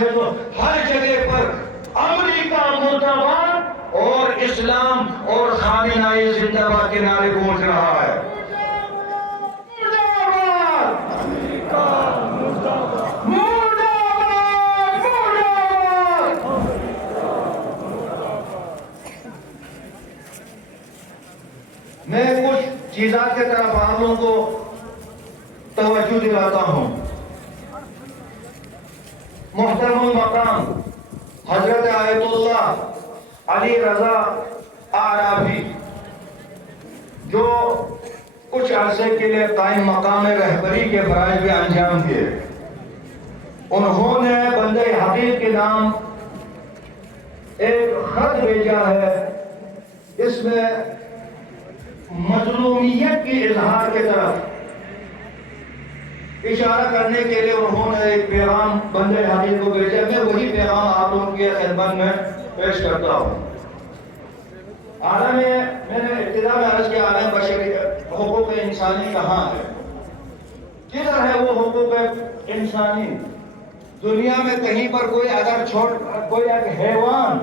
ہے تو ہر جگہ پر امریکہ مرد آباد اور اسلام اور خامنہ ای زندہ باد کے نعرے گونج رہا ہے۔ میں کچھ چیزات کے طرف آپ لوگوں کو توجہ دلاتا ہوں۔ محترم المقام حضرت آیت اللہ علی رضا اعرابی جو کچھ عرصے کے لیے قائم مقام رہبری کے فرائض بھی انجام دیے، انہوں نے بندہ حقیق کے نام ایک خط بھیجا ہے۔ اس میں مظلومیت کی اظہار کی طرف اشارہ کرنے کے لیے انہوں نے ایک پیغام بندے حقیق کو بھیجا۔ میں وہی پیغام آپ لوگوں کی خدمت میں پیش کرتا ہوں۔ میں نے ابتدا میں عرض کیا عالم بشری حقوق انسانی کہاں ہے، کدھر ہے وہ حقوق انسانی؟ دنیا میں کہیں پر کوئی اگر کوئی ایک حیوان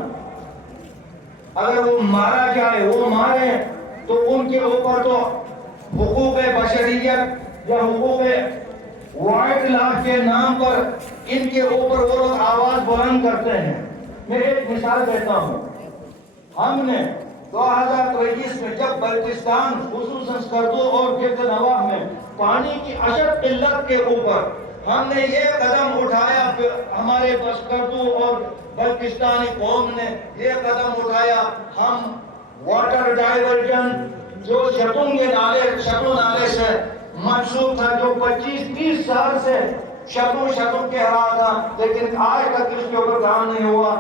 اگر وہ مارا جائے، وہ مارے، تو ان کے اوپر تو حقوق بشریت یا حقوق وائلڈ لائف کے نام پر ان کے اوپر وہ لوگ آواز بلند کرتے ہیں۔ میں ایک مثال دیتا ہوں۔ ہم نے 2023 میں جب بلوچستان خصوصاً سکردو اور گرد نواح میں پانی کی اشد قلت کے اوپر ہم نے یہ قدم اٹھایا، ہمارے سکردو اور بلوچستانی قوم نے یہ قدم اٹھایا، ہم واٹر ڈائیورژن جو شتونگ نالے سے منسوخ تھا، جو 25-30 سال سے شتو کہہ رہا تھا، لیکن آج تک اس کے اوپر کام نہیں ہوا،